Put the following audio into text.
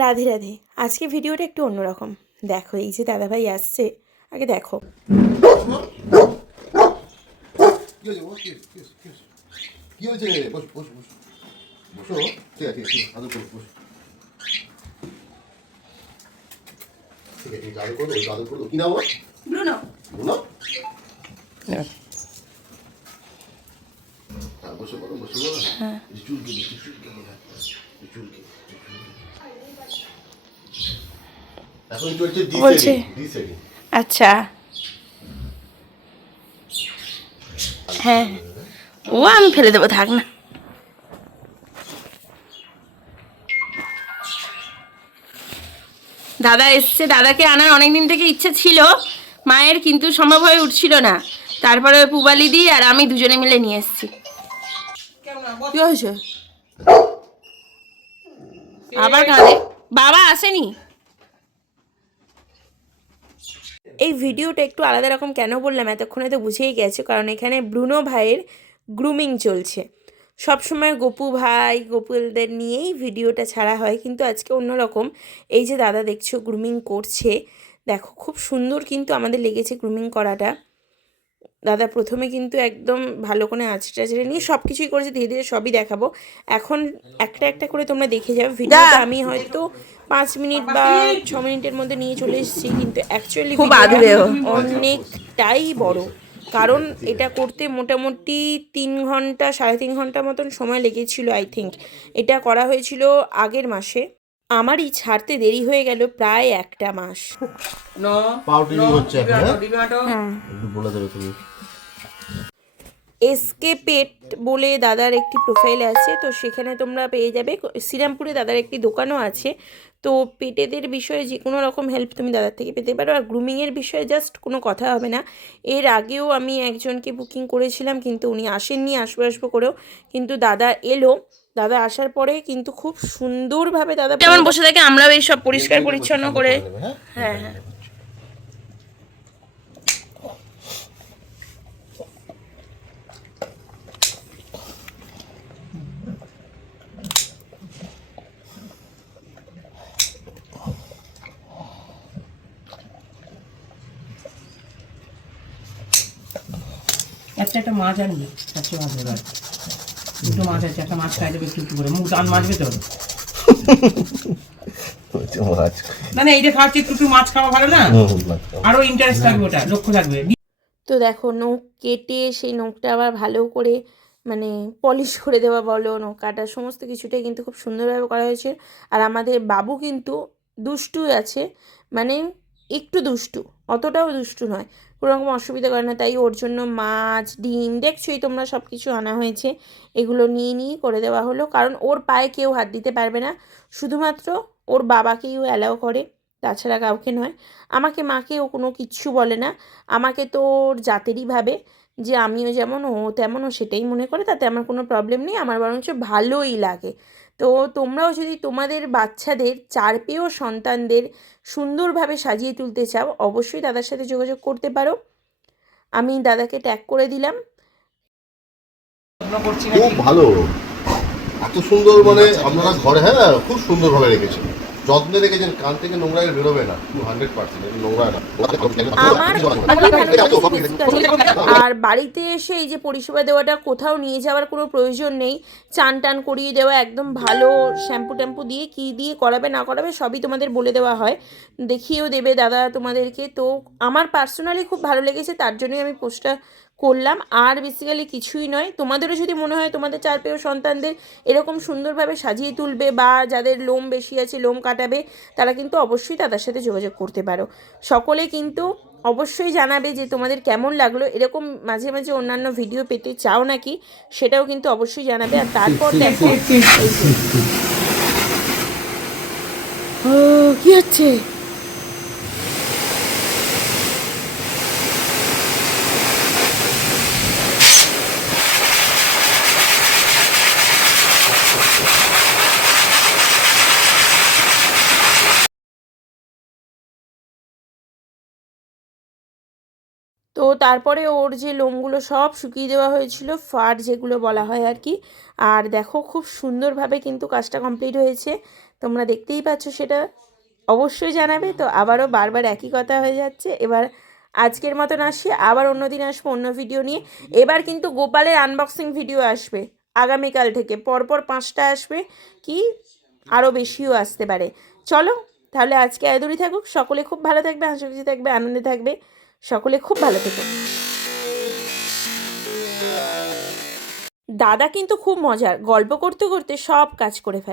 রাধে রাধে। আজকে ভিডিওটা একটু অন্যরকম। দেখো এই যে দাদাভাই আসছে, আগে দেখো। কি হয়েছে? বসো বসো বসো বসো। ঠিক আছে ঠিক আছে, আদর করো, বসো। ঠিক আছে, আদর করো, আদর করো। কি নাম ওর? ব্রুনো। ব্রুনো? হ্যাঁ, বসো বলো, বসো বলো। হ্যাঁ, চুলকে দিচ্ছি, চুলকে চুলকে এখন চলছে বলছে ডিসেডিং। আচ্ছা হ্যাঁ, ও আমি ফেলে দেবো, থাক না। দাদা এসছে, দাদাকে আনার অনেক দিন থেকে ইচ্ছে ছিল মায়ের, কিন্তু সম্ভব হয়ে উঠছিল না। তারপরে পুবালি দি আর আমি দুজনে মিলে নিয়ে এসেছি। কি হয়েছে? আবার কাঁদে? বাবা আসেনি? এই ভিডিওটা একটু আলাদা রকম কেন বললাম, এতক্ষণে তো বুঝেই গেছো, কারণ এখানে ব্রুনো ভাইয়ের গ্রুমিং চলছে। সবসময় গপু ভাই গোপুলদের নিয়েই ভিডিওটা ছাড়া হয়, কিন্তু আজকে অন্যরকম। এই যে দাদা দেখছো গ্রুমিং করছে, দেখো খুব সুন্দর কিন্তু আমাদের লেগেছে গ্রুমিং করাটা। দাদা প্রথমে কিন্তু একদম ভালো করে আঁচড়ে টাচড়ে নিয়ে সব কিছুই করেছে, ধীরে ধীরে সবই দেখাবো। এখন একটা একটা করে তোমরা দেখে যাও ভিডিওটা। আমি হয়তো 5 মিনিট বা 6 মিনিটের মধ্যে নিয়ে চলে এসেছি, কিন্তু অ্যাকচুয়ালি অনেকটাই বড়। কারণ এটা করতে মোটামুটি 3 ঘন্টা 3.5 ঘন্টা মতন সময় লেগেছিল আই থিঙ্ক। এটা করা হয়েছিল আগের মাসে। আমারই ছাড়তে দেরি হয়ে গেল প্রায় 1 মাস। পাউটি হচ্ছে এখন, হ্যাঁ? হ্যাঁ, একটু বলে দেবে তুমি। এসকে পেট বলে দাদার একটি প্রোফাইল আছে, তো সেখানে তোমরা পেয়ে যাবে। শ্রীরামপুরে দাদার একটি দোকানও আছে। তো পেটেদের বিষয়ে যে কোনো রকম হেল্প তুমি দাদার থেকে পেতে পারো। আর গ্রুমিংয়ের বিষয়ে জাস্ট কোনো কথা হবে না। এর আগেও আমি একজনকে বুকিং করেছিলাম, কিন্তু উনি আসেননি, আসবো আসবো করেও, কিন্তু দাদা এলো। দাদা আসার পরে কিন্তু খুব সুন্দরভাবে দাদা যেমন বসে থাকে, আমরাও এই সব পরিষ্কার পরিচ্ছন্ন করে। হ্যাঁ হ্যাঁ, একটা মাছ আনবি, একটা মাছ ধরে দুটো মাছ আছে, একটা মাছ খাই দেবে একটু একটু করে, মুখ টান মাছবে তো না না, এইটা খাওয়াচ্ছি একটু একটু মাছ খাওয়া ভালো না, আরো ইন্টারেস্ট থাকবে, ওটা লক্ষ্য থাকবে। তো দেখো নখ কেটে সেই নখটা আবার ভালো করে মানে পলিশ করে দেওয়া বলো, নখ কাটা সমস্ত কিছুটাই কিন্তু খুব সুন্দরভাবে করা হয়েছে। আর আমাদের বাবু কিন্তু দুষ্টু আছে, মানে একটু দুষ্টু, অতটাও দুষ্টু নয়, কোনো রকম অসুবিধা করে না। তাই ওর জন্য মাছ ডিম দেখছোই তোমরা সব কিছু আনা হয়েছে, এগুলো নিয়ে নিয়ে করে দেওয়া হলো। কারণ ওর পায়ে কেউ হাত দিতে পারবে না, শুধুমাত্র ওর বাবাকেই ও অ্যালাউ করে, তাছাড়া কাউকে নয়। আমাকে মাকে ও কোনো কিচ্ছু বলে না, আমাকে তো ওর জাতেরই ভাবে, যে আমিও যেমন ও তেমন, ও সেটাই মনে করে, তাতে আমার কোনো প্রবলেম নেই, আমার বরঞ্চ ভালোই লাগে। তো তোমরাও যদি তোমাদের বাচ্চাদের চারপেয়েও সন্তানদের সুন্দরভাবে সাজিয়ে তুলতে চাও, অবশ্যই দাদার সাথে যোগাযোগ করতে পারো। আমি দাদাকে ট্যাগ করে দিলাম। খুব ভালো, এত সুন্দর, মানে আপনারা ঘরে, হ্যাঁ খুব সুন্দরভাবে রেখেছেন, যত্নে রেখেছেন, কান থেকে নোংরা বেরোবে না, 100% নোংরা না। আমার খুবই ভালো লেগেছে। আর বাড়িতে এসে এই যে পরিষেবা দেওয়াটা, কোথাও নিয়ে যাওয়ার কোনো প্রয়োজন নেই, চান টান করিয়ে দেওয়া, একদম ভালো শ্যাম্পু ট্যাম্পু দিয়ে কী দিয়ে করাবে না করাবে সবই তোমাদের বলে দেওয়া হয়, দেখিয়েও দেবে দাদা তোমাদেরকে। তো আমার পার্সোনালি খুব ভালো লেগেছে, তার জন্যই আমি পোস্টটা করলাম। আর বেসিক্যালি কিছুই নয়, তোমাদেরও যদি মনে হয় তোমাদের চারপেয়েও সন্তানদের এরকম সুন্দরভাবে সাজিয়ে তুলবে, বা যাদের লোম বেশি আছে লোম কাটাবে, তারা কিন্তু অবশ্যই দাদার সাথে যোগাযোগ করতে পারো। সকলে কিন্তু অবশ্যই জানাবে যে তোমাদের কেমন লাগলো, এরকম মাঝে মাঝে অন্যান্য ভিডিও পেতে চাও নাকি, সেটাও কিন্তু অবশ্যই জানাবে। আর তারপর দেখো এই যে ও কি হচ্ছে। তো তারপরে ওর যে লোমগুলো সব শুকিয়ে দেওয়া হয়েছিল, ফার যেগুলো বলা হয় আর কি। আর দেখো খুব সুন্দরভাবে কিন্তু কাজটা কমপ্লিট হয়েছে। তোমরা দেখতেই পাচ্ছ, সেটা অবশ্যই জানাবে। তো আবারও বারবার একই কথা হয়ে যাচ্ছে। এবার আজকের মতন আসি, আবার অন্য দিন আসবো অন্য ভিডিও নিয়ে। এবার কিন্তু গোপালের আনবক্সিং ভিডিও আসবে আগামীকাল থেকে, পরপর 5টা আসবে, কি আরও বেশিও আসতে পারে। চলো তাহলে আজকে এতদূরই থাকুক। সকলে খুব ভালো থাকবে, হাসি থাকবে, আনন্দে থাকবে। সকলে খুব ভালো থেকো। দাদা কিন্তু খুব মজার, গল্প করতে করতে সব কাজ করে ফেলে।